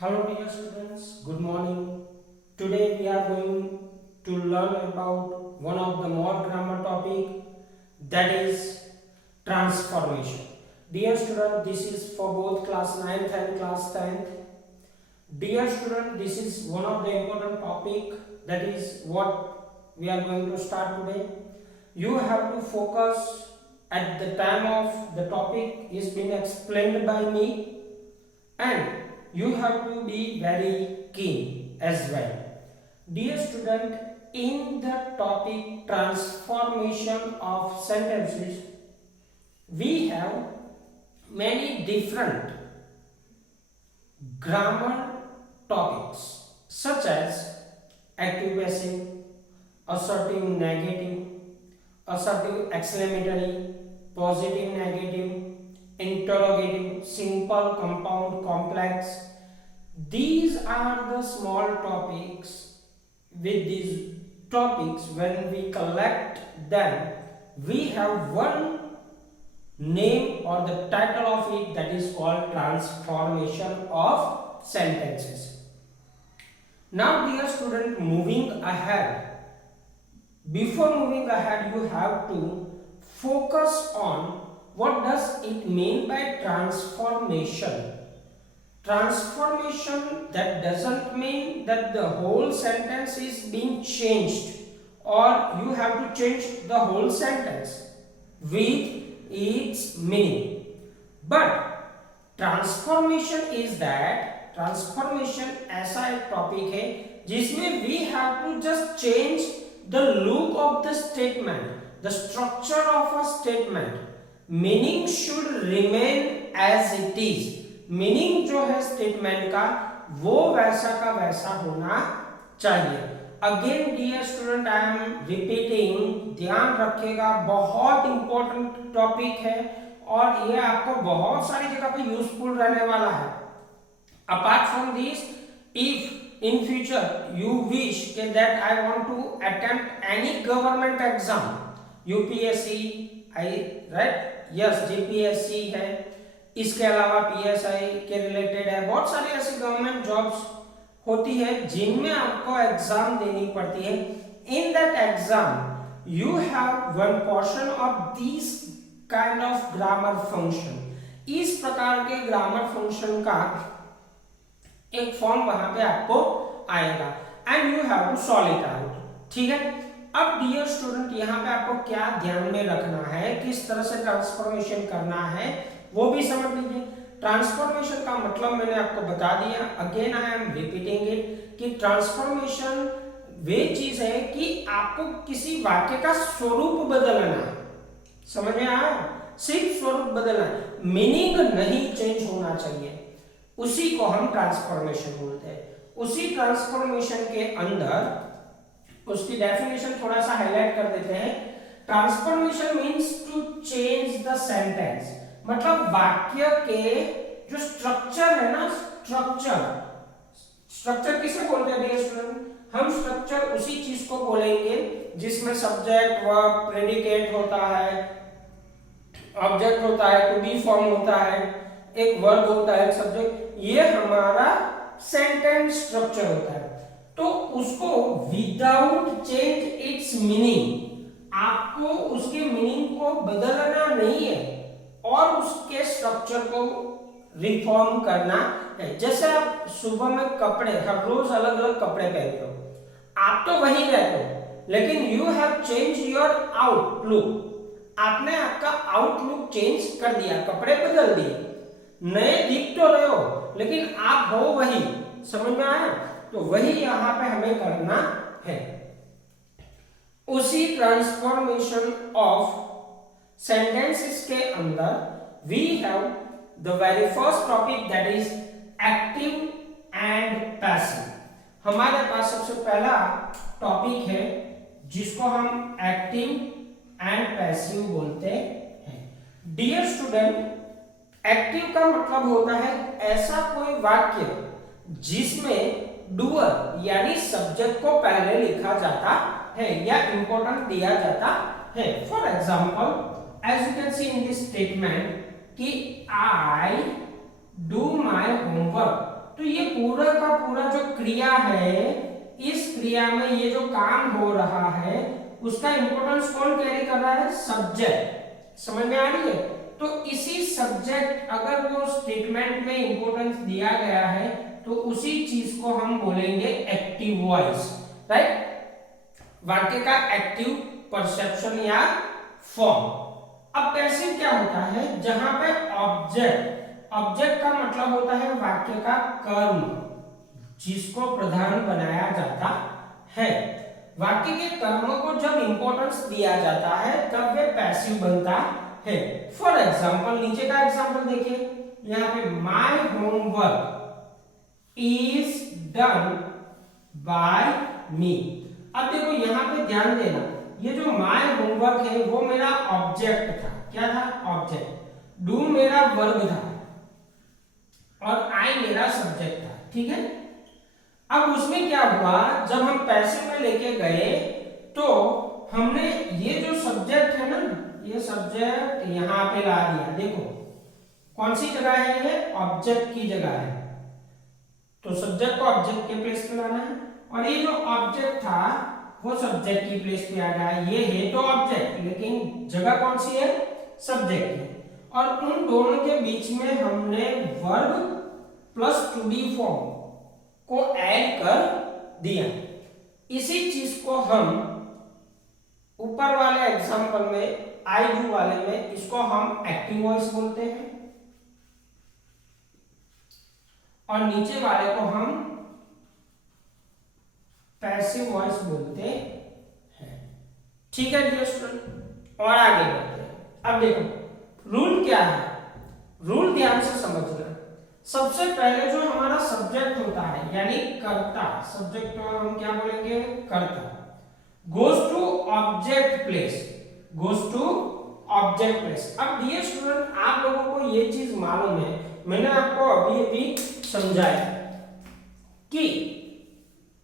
Hello dear students, good morning. Today we are going to learn about one of the more grammar topic, that is transformation. Dear student, this is for both class 9th and class 10th. Dear student, this is one of the important topic, that is what we are going to start today. You have to focus at the time of the topic is being explained by me, and you have to be very keen as well. Dear student, in the topic transformation of sentences, we have many different grammar topics such as active passive, assertive negative, assertive exclamatory, positive negative, interrogative, simple, compound, complex. These are the small topics. With these topics, when we collect them, we have one name or the title of it, that is called transformation of sentences. Now dear student, moving ahead, before moving ahead, you have to focus on what does it mean by transformation. Transformation, that doesn't mean that the whole sentence is being changed or you have to change the whole sentence with its meaning. But transformation is that, transformation ऐसा एक topic है जिसमें we have to just change the look of the statement, the structure of a statement. Meaning should remain as it is. Meaning जो है statement का वो वैसा का वैसा होना चाहिए. Again dear student, I am repeating, ध्यान रखिएगा, बहुत इंपॉर्टेंट टॉपिक है और ये आपको बहुत सारी जगह पे यूजफुल रहने वाला है. Apart from this, if in future you wish that I want to attempt any government exam, UPSC, I right, yes GPSC है, इसके अलावा पीएसआई के रिलेटेड है, बहुत सारी ऐसी गवर्नमेंट जॉब्स होती है जिनमें आपको एग्जाम देनी पड़ती है. In that exam you have one portion of this kind of grammar function. इस प्रकार के ग्रामर फंक्शन का एक फॉर्म वहां पे आपको आएगा and you have to solve it out. ठीक है. अब डियर स्टूडेंट, यहाँ पे आपको क्या ध्यान में रखना है, किस तरह से ट्रांसफॉर्मेशन करना है वो भी समझ लीजिए. ट्रांसफॉर्मेशन का मतलब मैंने आपको बता दिया. Again I am repeating it कि ट्रांसफॉर्मेशन वे चीज है कि आपको किसी वाक्य का स्वरूप बदलना है. समझ में आया? सिर्फ स्वरूप बदलना है, मीनिंग नहीं चेंज होना चाहिए. उसी को हम ट्रांसफॉर्मेशन बोलते हैं. उसी ट्रांसफॉर्मेशन के अंदर उसकी डेफिनेशन थोड़ा सा हाईलाइट कर देते हैं. Transformation means to change the sentence, मतलब वाक्य के जो स्ट्रक्चर है ना, स्ट्रक्चर किसे बोलते हैं डियर स्टूडेंट? हम स्ट्रक्चर उसी चीज को बोलेंगे जिसमें सब्जेक्ट, वर्ब, प्रेडिकेट होता है, ऑब्जेक्ट होता है, टू बी फॉर्म होता है, एक वर्ब होता है, एक सब्जेक्ट. ये हमारा सेंटेंस स्ट्रक्चर होता है. तो उसको विदाउट चेंज इट्स मीनिंग, आपको उसके मीनिंग को बदलना नहीं है और उसके स्ट्रक्चर को रिफॉर्म करना है. जैसे आप सुबह में कपड़े, हर रोज अलग अलग कपड़े पहनते हो, आप तो वही रहते हो, लेकिन you have change your outlook. आपने आपका आउटलुक चेंज कर दिया, कपड़े बदल दिए, नए दिख तो रहे हो लेकिन आप हो वही. समझ में आया? तो वही यहां पे हमें करना है. उसी ट्रांसफॉर्मेशन ऑफ sentences के अंदर we have the very first topic, that is active and passive. हमारे पास सबसे पहला टॉपिक है जिसको हम एक्टिव एंड पैसिव बोलते हैं. डियर स्टूडेंट, एक्टिव का मतलब होता है ऐसा कोई वाक्य जिसमें डूअर यानी सब्जेक्ट को पहले लिखा जाता है या इंपॉर्टेंट दिया जाता है. For example, as you can see in this statement कि I do my homework, तो ये पूरा का पूरा जो क्रिया है, इस क्रिया में ये जो काम हो रहा है उसका इंपॉर्टेंस कौन कैरी कर रहा है? सब्जेक्ट। समझ में आ रही है? तो इसी सब्जेक्ट अगर वो स्टेटमेंट में इंपॉर्टेंस दिया गया है तो उसी चीज को हम बोलेंगे एक्टिव वॉइस, राइट? वाक्य का एक्टिव परसेप्शन या फॉर्म। अब पैसिव क्या होता है? जहां पे ऑब्जेक्ट का मतलब होता है वाक्य का कर्म, जिसको प्रधान बनाया जाता है। वाक्य के कर्मों को जब इंपॉर्टेंस दिया जाता है तब वे पैसिव बनता है। फॉर एग्जाम्पल, नीचे का एग्जाम्पल देखिए, यहाँ पे my homework is done by me. अब देखो यहाँ पे ध्यान देना, ये जो माय होमवर्क है वो मेरा ऑब्जेक्ट था। क्या था? ऑब्जेक्ट। डू मेरा वर्ब था और आई मेरा सब्जेक्ट था, ठीक है? अब उसमें क्या हुआ, जब हम पैसिव में लेके गए तो हमने ये जो सब्जेक्ट है ना, ये सब्जेक्ट यहां पे ला दिया। देखो कौन सी जगह है? ये ऑब्जेक्ट की जगह है, तो सब्जेक्ट को ऑब्जेक्ट के प्लेस पे लाना है। और ये जो ऑब्जेक्ट था वो सब्जेक्ट की प्लेस पे आ गया। ये है तो ऑब्जेक्ट, लेकिन जगह कौन सी है? सब्जेक्ट है। और उन दोनों के बीच में हमने verb plus to be form को ऐड कर दिया। इसी चीज को हम ऊपर वाले एग्जांपल में, आई डू वाले में, इसको हम एक्टिव वॉइस बोलते हैं और नीचे वाले को हम पैसिव वॉइस बोलते हैं। ठीक है डियर स्टूडेंट, और आगे बढ़ते हैं। अब देखो रूल क्या है, रूल ध्यान से समझना। सबसे पहले जो हमारा सब्जेक्ट होता है यानी कर्ता, सब्जेक्ट को हम क्या बोलेंगे? कर्ता। Goes to object place, goes to object place. अब डियर स्टूडेंट, आप लोगों को ये चीज मालूम है, मैंने आपको अभी समझाया कि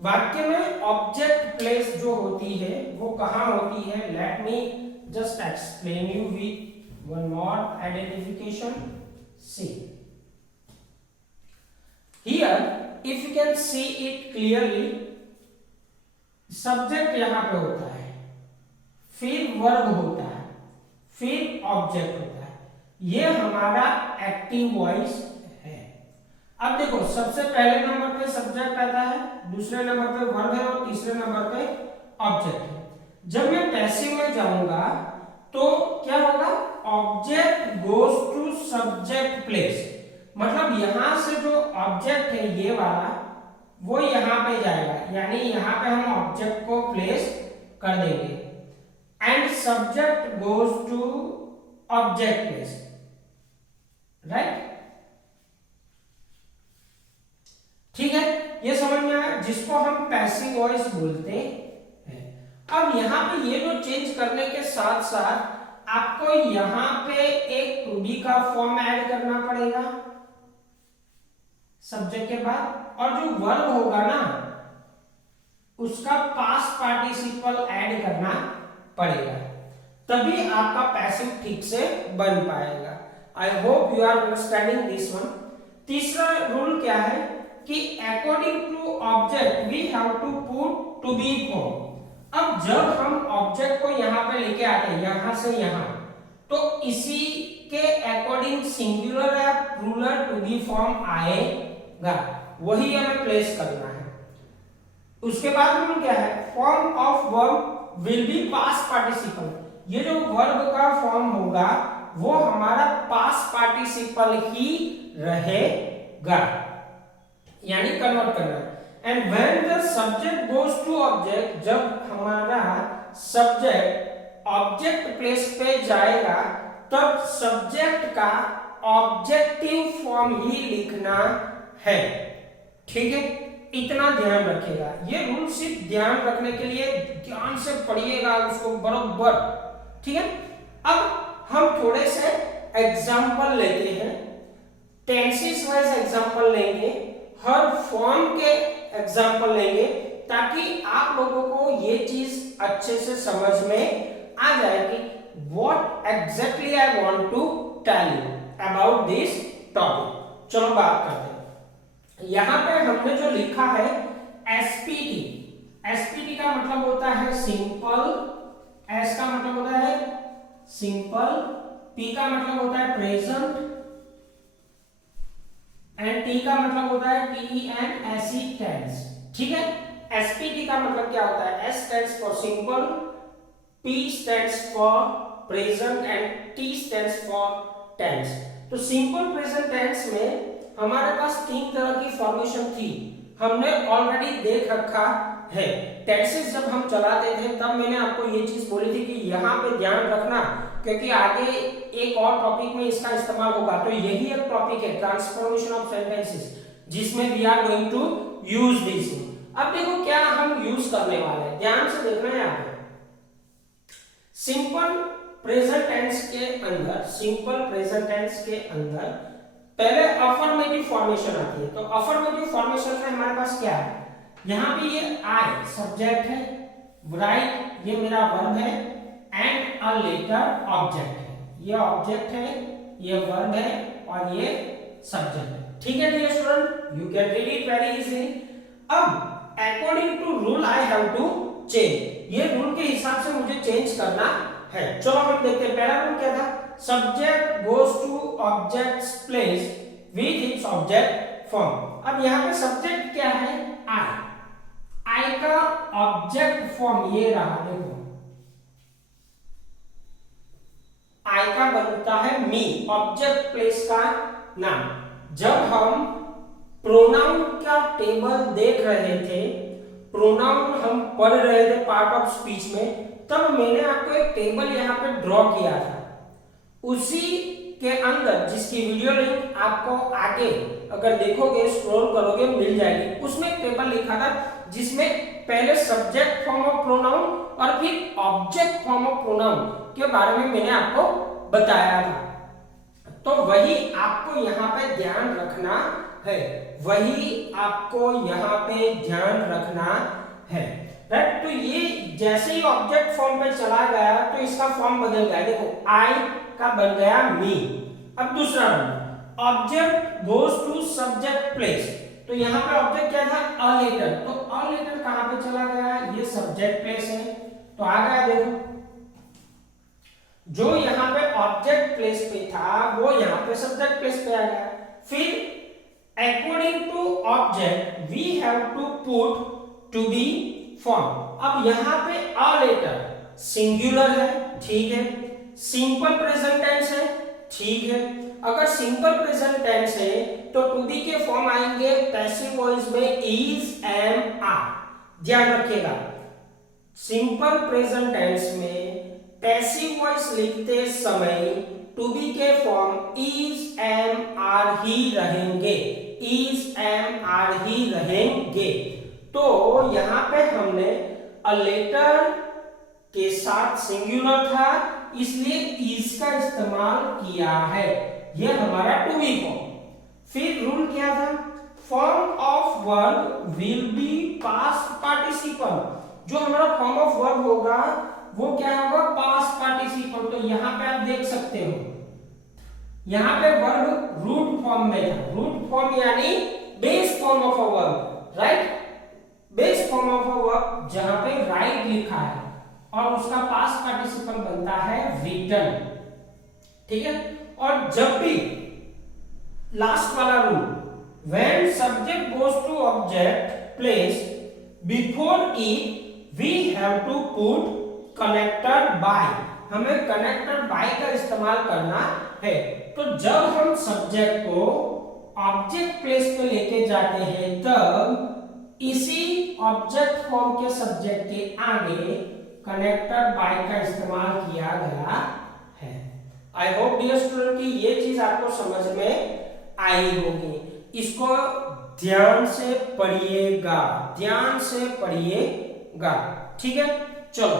वाक्य में ऑब्जेक्ट प्लेस जो होती है वो कहां होती है। Let me just explain you with one more identification. See here, if you can see it clearly, subject यहां पे होता है, फिर वर्ब होता है, फिर ऑब्जेक्ट होता है। ये हमारा एक्टिव वॉइस है। अब देखो सबसे पहले नंबर पे सब्जेक्ट आता है, दूसरे नंबर पे वर्ब है और तीसरे नंबर पे ऑब्जेक्ट है। जब मैं पैसिव में जाऊंगा तो क्या होगा? Object goes to subject place, मतलब यहां से जो ऑब्जेक्ट है ये वाला, वो यहां पे जाएगा, यानी यहां पे हम ऑब्जेक्ट को प्लेस कर देंगे। And subject goes to object place, right? ठीक है, ये समझ में आया, जिसको हम पैसिव वॉइस बोलते हैं। अब यहां पे ये जो चेंज करने के साथ साथ आपको यहां पे एक टू बी का फॉर्म ऐड करना पड़ेगा सब्जेक्ट के बाद, और जो वर्ब होगा ना उसका पास्ट पार्टिसिपल ऐड करना पड़ेगा, तभी आपका पैसिव ठीक से बन पाएगा। I hope you are understanding this one. तीसरा रूल क्या है कि according to object we have to put to be form. अब जब हम ऑब्जेक्ट को यहां पे लेके आते हैं, यहां से यहां, तो इसी के अकॉर्डिंग सिंगुलर या प्लूरल टू बी फॉर्म आएगा, वही हमें प्लेस करना है। उसके बाद रूल क्या है? Form of verb will be past participle. ये जो वर्ब का फॉर्म होगा वो हमारा पास्ट पार्टिसिपल ही रहेगा, यानी कन्वर्ट करना है। And when the subject goes to object, जब हमारा सब्जेक्ट ऑब्जेक्ट प्लेस पे जाएगा तब सब्जेक्ट का ऑब्जेक्टिव फॉर्म ही लिखना है। ठीक है, इतना ध्यान रखिएगा। ये रूल सिर्फ ध्यान रखने के लिए, ध्यान से पढ़िएगा उसको बरोबर। ठीक है, अब हम थोड़े से एग्जाम्पल लेते हैं, टेंसेस वाइज एग्जाम्पल लेंगे, हर फॉर्म के एग्जाम्पल लेंगे, ताकि आप लोगों को ये चीज अच्छे से समझ में आ जाए कि what exactly I want to tell you about this topic. चलो बात करते हैं। यहाँ पे हमने जो लिखा है एसपीटी, एसपीटी का मतलब होता है सिंपल, एस का मतलब होता है सिंपल, पी का मतलब होता है प्रेजेंट एंड टी का मतलब होता है टेंस, ठीक है। एसपीटी का मतलब क्या होता है, S stands for simple, P stands for present and T stands for tense. तो सिंपल प्रेजेंट टेंस में हमारे पास तीन तरह की फॉर्मेशन थी, हमने ऑलरेडी देख रखा है। टेंसेस जब हम चलाते थे तब मैंने आपको ये चीज बोली थी कि यहाँ पे ध्यान रखना, क्योंकि आगे एक और टॉपिक में इसका इस्तेमाल होगा। तो यही एक टॉपिक है ट्रांसफॉर्मेशन ऑफ सेंटेंसेस, जिसमें we are going to use this. अब देखो क्या हम यूज करने वाले हैं, ध्यान से देखना है यहाँ पे। सिंपल प्रेजेंट टेंस के अंदर, सिंपल प्रेजेंट टेंस के अंदर पहले अफर्मेटिव फॉर्मेशन आती है। तो अफर्मेटिव फॉर्मेशन में हमारे पास क्या है, यहाँ पे ये आई सब्जेक्ट है, राइट ये मेरा वर्ब है, एंड अ लेटर ऑब्जेक्ट है, ये ऑब्जेक्ट है, ये वर्ब है और ये सब्जेक्ट है, ठीक है dear student, you can read it very easily. अब according to rule I have to change, ये रूल के हिसाब से मुझे चेंज करना है। चलो हम देखते हैं, पहला रूल क्या था, subject goes two objects place with its object form. अब यहाँ पे सब्जेक्ट क्या है, आई, आई का ऑब्जेक्ट फॉर्म ये रहा, देखो आई का बनता है मी, ऑब्जेक्ट प्लेस का नाम। जब हम प्रोनाउन का टेबल देख रहे थे, प्रोनाउन हम पढ़ रहे थे पार्ट ऑफ स्पीच में, तब मैंने आपको एक टेबल यहाँ पे ड्रॉ किया था। उसी के अंदर, जिसकी वीडियो लिंक आपको आगे अगर देखोगे स्क्रॉल करोगे मिल जाएगी, उसमें एक टेबल लिखा था जिसमें पहले सब्जेक्ट फॉर्म ऑफ प्रोनाउन और फिर ऑब्जेक्ट फॉर्म ऑफ प्रोनाउन के बारे में मैंने आपको बताया था। तो वही आपको यहाँ पे ध्यान रखना है, वही आपको यहाँ पे ध्यान रखना है, राइट। तो ये जैसे ही ऑब्जेक्ट फॉर्म पे चला गया तो इसका फॉर्म बदल गया, देखो आई का बन गया मी। अब दूसरा object goes to subject place, तो यहाँ पे ऑब्जेक्ट क्या था, अ लेटर, तो अ लेटर कहां पे चला गया, ये सब्जेक्ट प्लेस है, तो आ गया, देखो जो यहाँ पे ऑब्जेक्ट प्लेस पे था वो यहाँ पे सब्जेक्ट प्लेस पे आ गया। फिर according to object we have to put to be form। अब यहाँ पे a लेटर सिंगुलर है, ठीक है, सिंपल प्रेजेंट टेंस है, ठीक है। अगर सिंपल प्रेजेंट टेंस है तो टू बी के फॉर्म आएंगे पैसिव वॉइस में इज, एम, आर। ध्यान रखिएगा, सिंपल प्रेजेंट टेंस में पैसिव वॉइस लिखते समय टू बी के फॉर्म इज, एम, आर ही रहेंगे, इज, एम, आर ही रहेंगे। तो यहां पे हमने अ लेटर के साथ सिंगुलर था इसलिए इज का इस्तेमाल किया है, ये हमारा टू बी फॉर्म। फिर रूल क्या था, form of verb will be past participle, जो हमारा फॉर्म ऑफ वर्ब होगा वो क्या होगा, पास्ट पार्टिसिपल। तो यहां पे आप देख सकते हो, यहां पे वर्ब रूट फॉर्म में था, रूट फॉर्म यानी base form of a verb, right, base form of a verb जहां पे राइट लिखा है और उसका पास्ट पार्टिसिपल बनता है रिटन, ठीक है। और जब भी लास्ट वाला rule, when subject goes to object place before it we have to put connector by, हमें कनेक्टर बाय का इस्तेमाल करना है। तो जब हम सब्जेक्ट को ऑब्जेक्ट प्लेस पे लेके जाते हैं तब इसी ऑब्जेक्ट फॉर्म के सब्जेक्ट के आगे कनेक्टर बाय का इस्तेमाल किया गया है। आई होप डियर स्टूडेंट कि ये चीज आपको समझ में आई होगी। इसको ध्यान से पढ़िएगा, ध्यान से पढ़िएगा, ठीक है। चलो